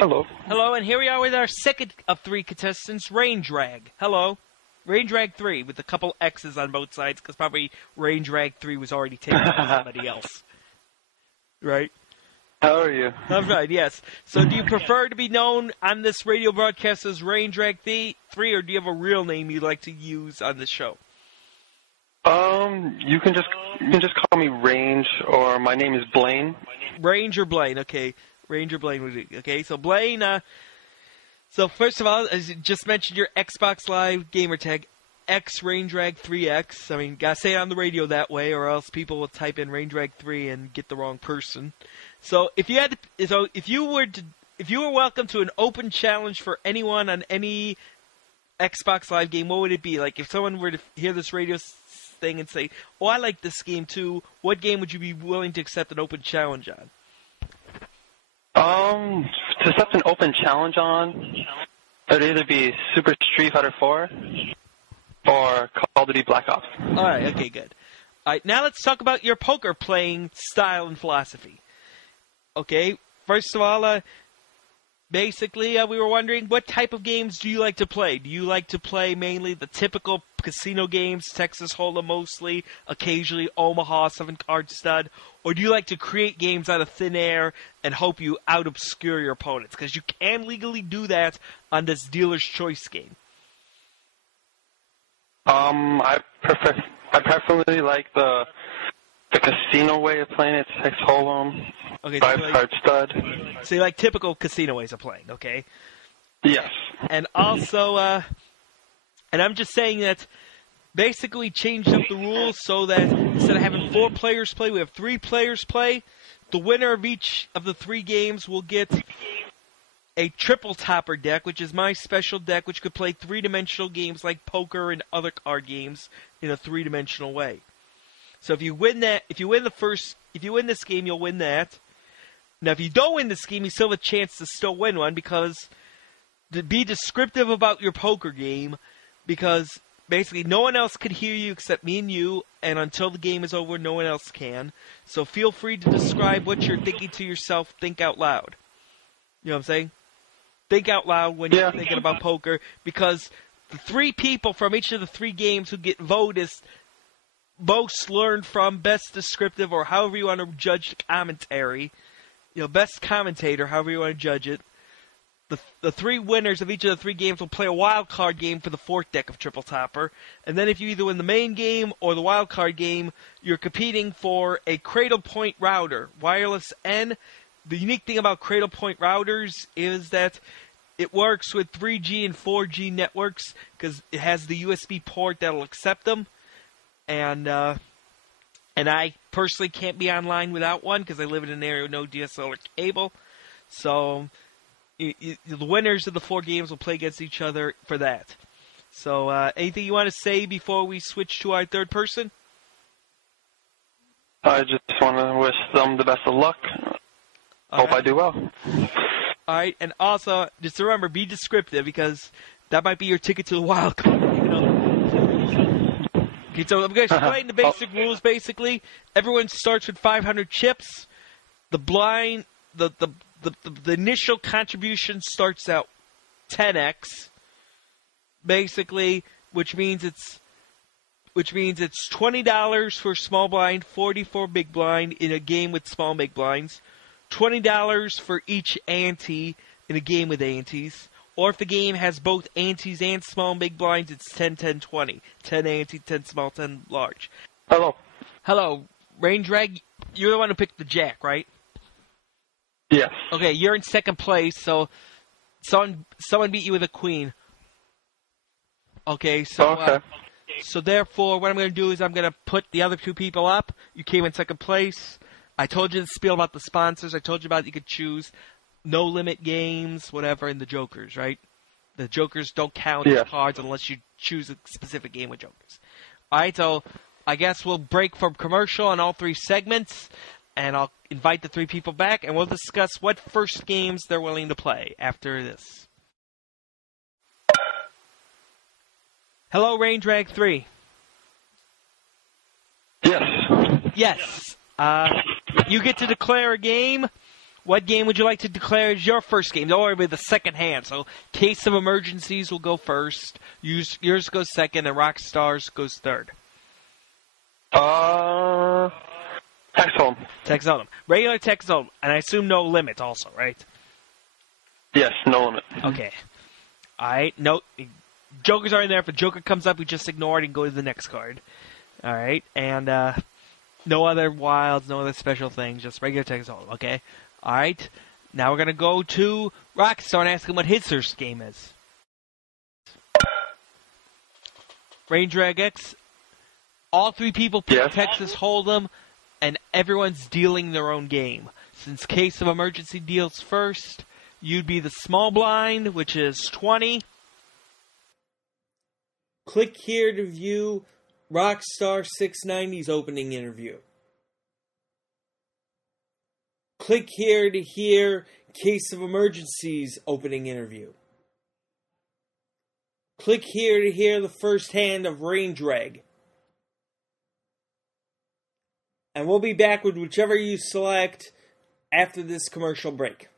Hello. Hello, and here we are with our second of three contestants, Rain Drag. Hello. Rain Drag 3 with a couple X's on both sides, because probably Rain Drag 3 was already taken by somebody else. Right? How are you? I'm fine, yes. So do you prefer to be known on this radio broadcast as Rain Drag 3, or do you have a real name you'd like to use on the show? You can just call me Range, or my name is Blaine. Range or Blaine, okay. Range or Blaine, okay. So Blaine, so first of all, as you just mentioned, your Xbox Live gamer tag, XRainDrag3X. I mean, gotta say it on the radio that way, or else people will type in RainDrag3 and get the wrong person. So if you were welcome to an open challenge for anyone on any Xbox Live game, what would it be? Like if someone were to hear this radio thing and say, "Oh, I like this game too," what game would you be willing to accept an open challenge on? To accept an open challenge on, it would either be Super Street Fighter 4 or Call of Duty Black Ops. All right, okay, good. All right, now let's talk about your poker playing style and philosophy. Okay, first of all, basically, we were wondering, what type of games do you like to play? Do you like to play mainly the typical casino games, Texas Hold'em mostly, occasionally Omaha, 7-card stud, or do you like to create games out of thin air and hope you out-obscure your opponents? Because you can legally do that on this dealer's choice game. I preferably like the casino way of playing it, Texas Hold'em, Okay, 5-card stud. So you like typical casino ways of playing, okay? Yes. And also, and I'm just saying that basically we changed up the rules so that instead of having 4 players play, we have 3 players play. The winner of each of the 3 games will get a triple topper deck, which is my special deck, which could play 3-dimensional games like poker and other card games in a 3-dimensional way. So if you win this game, you'll win that. Now, if you don't win this game, you still have a chance to still win one, because to be descriptive about your poker game, because basically no one else can hear you except me and you, and until the game is over, no one else can. So feel free to describe what you're thinking to yourself. Think out loud. You know what I'm saying? Think out loud when you're thinking about poker, because the 3 people from each of the 3 games who get voted most learned from, best descriptive, or however you want to judge the commentary, best commentator, however you want to judge it. The 3 winners of each of the 3 games will play a wild card game for the 4th deck of Triple Topper. And then if you either win the main game or the wild card game, you're competing for a Cradle Point router, wireless N. The unique thing about Cradle Point routers is that it works with 3G and 4G networks, because it has the USB port that'll accept them. And I personally can't be online without one, because I live in an area with no DSL or cable. So the winners of the 4 games will play against each other for that. So anything you want to say before we switch to our third person? I just want to wish them the best of luck. Hope I do well. All right, and also, just remember, be descriptive, because that might be your ticket to the wild card, Okay, so I'm going to explain the basic rules, basically. Everyone starts with 500 chips. The initial contribution starts at 10x, basically, which means it's $20 for small blind, $40 for big blind in a game with small big blinds, $20 for each ante in a game with antes. Or if the game has both antes and small and big blinds, it's 10, 10, 20. 10 ante, 10 small, 10 large. Hello. Hello. Rain Drag, you're the one who picked the jack, right? Yes. Okay, you're in second place, so someone beat you with a queen. Okay, so so therefore, what I'm going to do is I'm going to put the other 2 people up. You came in second place. I told you the spiel about the sponsors. I told you about you could choose no limit games, whatever, and the jokers, right? The jokers don't count as cards unless you choose a specific game with jokers. All right, so I guess we'll break from commercial on all 3 segments, and I'll invite the 3 people back, and we'll discuss what first games they're willing to play after this. Hello, Rain Drag 3. Yes. Yes. You get to declare a game. what game would you like to declare as your first game? Don't worry about the second hand. So, Case of Emergencies will go first. Yours goes second, and Rockstars goes third. Text Hold'em. Text Hold'em. Regular Text Hold'em. And I assume no limit also, right? Yes, no limit. Okay. Alright, no, Jokers are in there. If a Joker comes up, we just ignore it and go to the next card. Alright, and no other wilds, no other special things, just regular Text Hold'em, okay? Alright, now we're going to go to Rockstar and ask him what his first game is. Range Drag X, all three people pick Texas Hold'em, and everyone's dealing their own game. Since Case of Emergency deals first, you'd be the small blind, which is 20. Click here to view Rockstar 690's opening interview. Click here to hear Case of Emergency's opening interview. Click here to hear the first hand of Range Reg. And we'll be back with whichever you select after this commercial break.